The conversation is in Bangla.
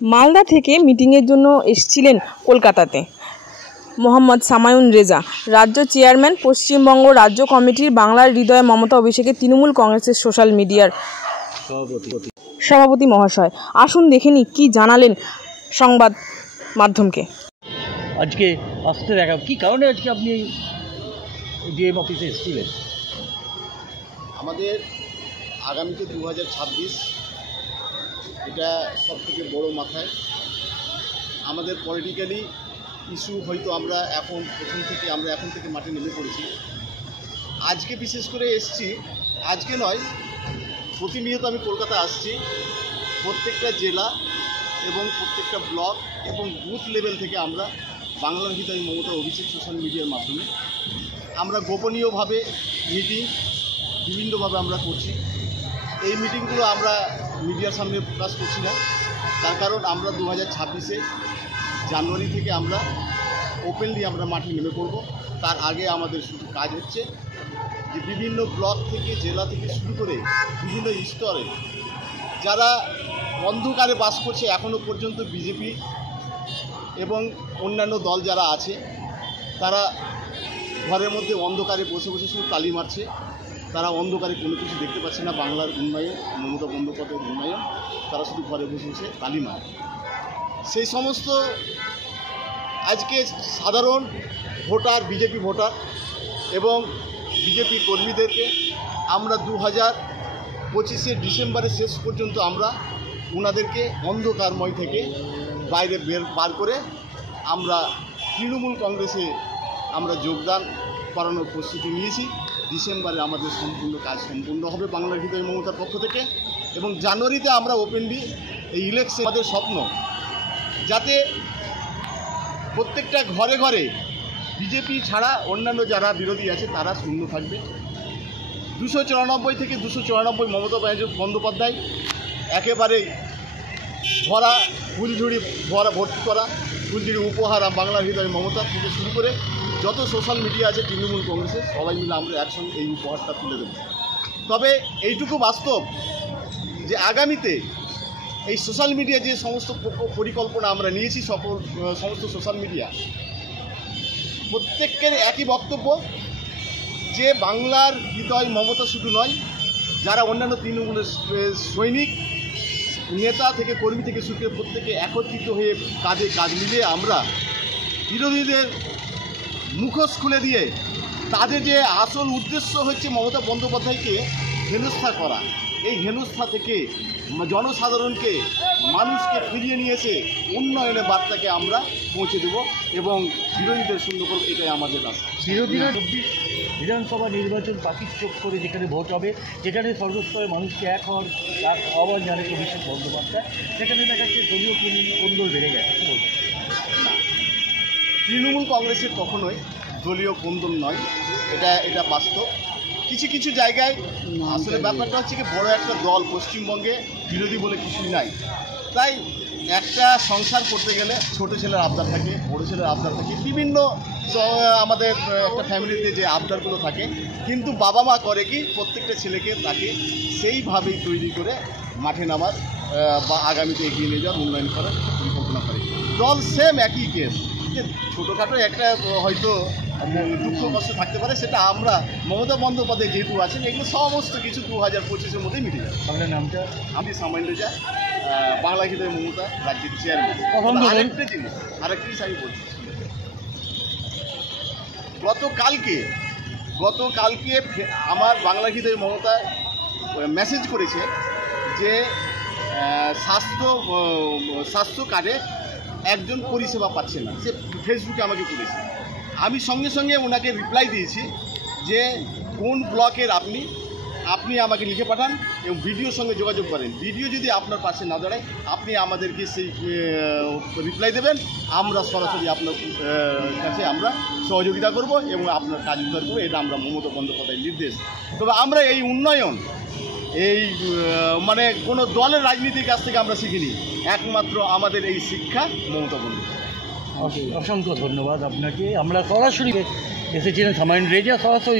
মালদা থেকে মিটিংয়ের জন্য এসেছিলেন কলকাতাতে মোহাম্মদ সামাউন রেজা, রাজ্য চেয়ারম্যান, পশ্চিমবঙ্গ রাজ্য কমিটির বাংলার হৃদয়ে মমতা অভিষেকের তৃণমূল কংগ্রেসের সোশ্যাল মিডিয়ার সভাপতি মহাশয়। আসুন দেখে নিই কী জানালেন সংবাদ মাধ্যমকে। আজকে আসতে দেখা কী কারণে আজকে আপনি এই ডিএম অফিসে এসেছিলেন? আমাদের আগামীতে 2026 এটা সবথেকে বড় মাথায় আমাদের পলিটিক্যালি ইস্যু হয়তো আমরা এখন থেকে মাঠে নেমে পড়েছি। আজকে বিশেষ করে এসছি, আজকে নয় প্রতিনিয়ত আমি কলকাতা আসছি। প্রত্যেকটা জেলা এবং প্রত্যেকটা ব্লক এবং বুথ লেভেল থেকে আমরা বাংলার হৃদয় মমতা অভিষেক সোশ্যাল মিডিয়ার মাধ্যমে আমরা গোপনীয়ভাবে মিটিং বিভিন্নভাবে আমরা করছি। এই মিটিংগুলো আমরা মিডিয়ার সামনে প্রকাশ করছি না, তার কারণ আমরা 2026-এ জানুয়ারি থেকে আমরা ওপেনলি আমরা মাঠে নেমে পড়ব। তার আগে আমাদের শুধু কাজ হচ্ছে যে বিভিন্ন ব্লক থেকে জেলা থেকে শুরু করে বিভিন্ন স্তরে যারা অন্ধকারে বাস করছে এখনও পর্যন্ত বিজেপি এবং অন্যান্য দল যারা আছে তারা ঘরের মধ্যে অন্ধকারে বসে বসে শুধু তালি মারছে। তারা অন্ধকারে কোনো কিছু দেখতে পাচ্ছে না বাংলার উন্নয়ন, মমতা বন্দ্যোপাধ্যায়ের উন্নয়ন, তারা শুধু ঘরে বসে বসে তালি মারে। সেই সমস্ত আজকে সাধারণ ভোটার, বিজেপি ভোটার এবং বিজেপি কর্মীদেরকে আমরা 2025-এর ডিসেম্বরের শেষ পর্যন্ত আমরা ওনাদেরকে অন্ধকারময় থেকে বাইরে বার করে আমরা তৃণমূল কংগ্রেসে আমরা যোগদান করানোর প্রস্তুতি নিয়েছি। ডিসেম্বরে আমাদের সম্পূর্ণ কাজ সম্পূর্ণ হবে বাংলার হৃদয় মমতার পক্ষ থেকে এবং জানুয়ারিতে আমরা ওপেনলি এই ইলেকশন আমাদের স্বপ্ন যাতে প্রত্যেকটা ঘরে ঘরে বিজেপি ছাড়া অন্যান্য যারা বিরোধী আছে তারা শূন্য থাকবে। 294 থেকে 294 মমতা বন্দ্যোপাধ্যায় একেবারে ভরা ফুলঝুড়ি ভর্তি করা ফুলঝুড়ি উপহার বাংলার হৃদয় মমতা থেকে শুরু করে যত সোশ্যাল মিডিয়া আছে তৃণমূল কংগ্রেসের সবাই মিলে আমরা একসঙ্গে এই উপহারটা তুলে দেব। তবে এইটুকু বাস্তব যে আগামীতে এই সোশ্যাল মিডিয়া যে সমস্ত পরিকল্পনা আমরা নিয়েছি সমস্ত সোশ্যাল মিডিয়া প্রত্যেকের একই বক্তব্য যে বাংলার হৃদয় মমতা শুধু নয়, যারা অন্যান্য তৃণমূলের সৈনিক নেতা থেকে কর্মী থেকে শুরু করে প্রত্যেকে একত্রিত হয়ে কাজে কাজ মিলিয়ে আমরা বিরোধীদের মুখোশ খুলে দিয়ে তাদের যে আসল উদ্দেশ্য হচ্ছে মমতা বন্দ্যোপাধ্যায়কে হেনস্থা করা, এই হেনস্থা থেকে জনসাধারণকে মানুষকে ফিরিয়ে নিয়ে এসে উন্নয়নের বার্তাকে আমরা পৌঁছে দেব এবং বিরোধীদের শূন্য করব, এটাই আমাদের রাস্তা। বিরোধীরা 24 বিধানসভা নির্বাচন পাখির চোখ করে যেখানে ভোট হবে, যেখানে সর্বস্তরে মানুষকে এক হওয়ার আহ্বান জানে অভিষেক বন্দ্যোপাধ্যায়, সেখানে দেখা যাচ্ছে দলীয় কোন্দল বেড়ে গেছে। কী বলবেন? না, তৃণমূল কংগ্রেসের কখনোই দলীয় কোন্দল নয়, এটা বাস্তব। কিছু কিছু জায়গায় আসলে ব্যাপারটা হচ্ছে কি বড় একটা দল পশ্চিমবঙ্গে বিরোধী বলে কিছুই নাই। তাই একটা সংসার করতে গেলে ছোট ছেলের আবদার থাকে, বড় ছেলের আবদার থাকে, বিভিন্ন আমাদের একটা ফ্যামিলিতে যে আবদারগুলো থাকে, কিন্তু বাবা মা করে কি প্রত্যেকটা ছেলেকে তাকে সেইভাবেই তৈরি করে মাঠে নামার বা আগামীতে এগিয়ে নিয়ে যাওয়ার উন্নয়ন করার পরিকল্পনা করে। দল সেম একই কেস, যে ছোটোখাটো একটা হয়তো দুঃখ কষ্ট থাকতে পারে, সেটা আমরা মমতা বন্দ্যোপাধ্যায় যেহেতু আছেন এগুলো সমস্ত কিছু 2025-এর মধ্যেই মিটে যাবে। আপনার নামটা? আমি সামাউন রেজা, বাংলা হৃদয় মমতা রাজ্যের চেয়ারম্যান। আরেকটা জিনিস আমি বলছি, গতকালকে আমার বাংলা হৃদয় মমতা মেসেজ করেছে যে স্বাস্থ্য কার্ডে একজন পরিষেবা পাচ্ছে না, সে ফেসবুকে আমাকে করেছে। আমি সঙ্গে সঙ্গে ওনাকে রিপ্লাই দিয়েছি যে কোন ব্লকের আপনি আমাকে লিখে পাঠান এবং ভিডিওর সঙ্গে যোগাযোগ করেন। ভিডিও যদি আপনার পাশে না দাঁড়ায় আপনি আমাদেরকে সেই রিপ্লাই দেবেন, আমরা সরাসরি আপনার কাছে আমরা সহযোগিতা করব এবং আপনার কাজ উদ্ধার করবো। এটা আমরা মমতা বন্দ্যোপাধ্যায়ের নির্দেশ। তবে আমরা এই উন্নয়ন এই মানে কোনো দলের রাজনীতির কাছ থেকে আমরা শিখিনি, একমাত্র আমাদের এই শিক্ষা মমতা বন্দ্যোপাধ্যায়। অসংখ্য ধন্যবাদ আপনাকে। আমরা সরাসরি এসেছিলেন সামাউন রেজা, সরাসরি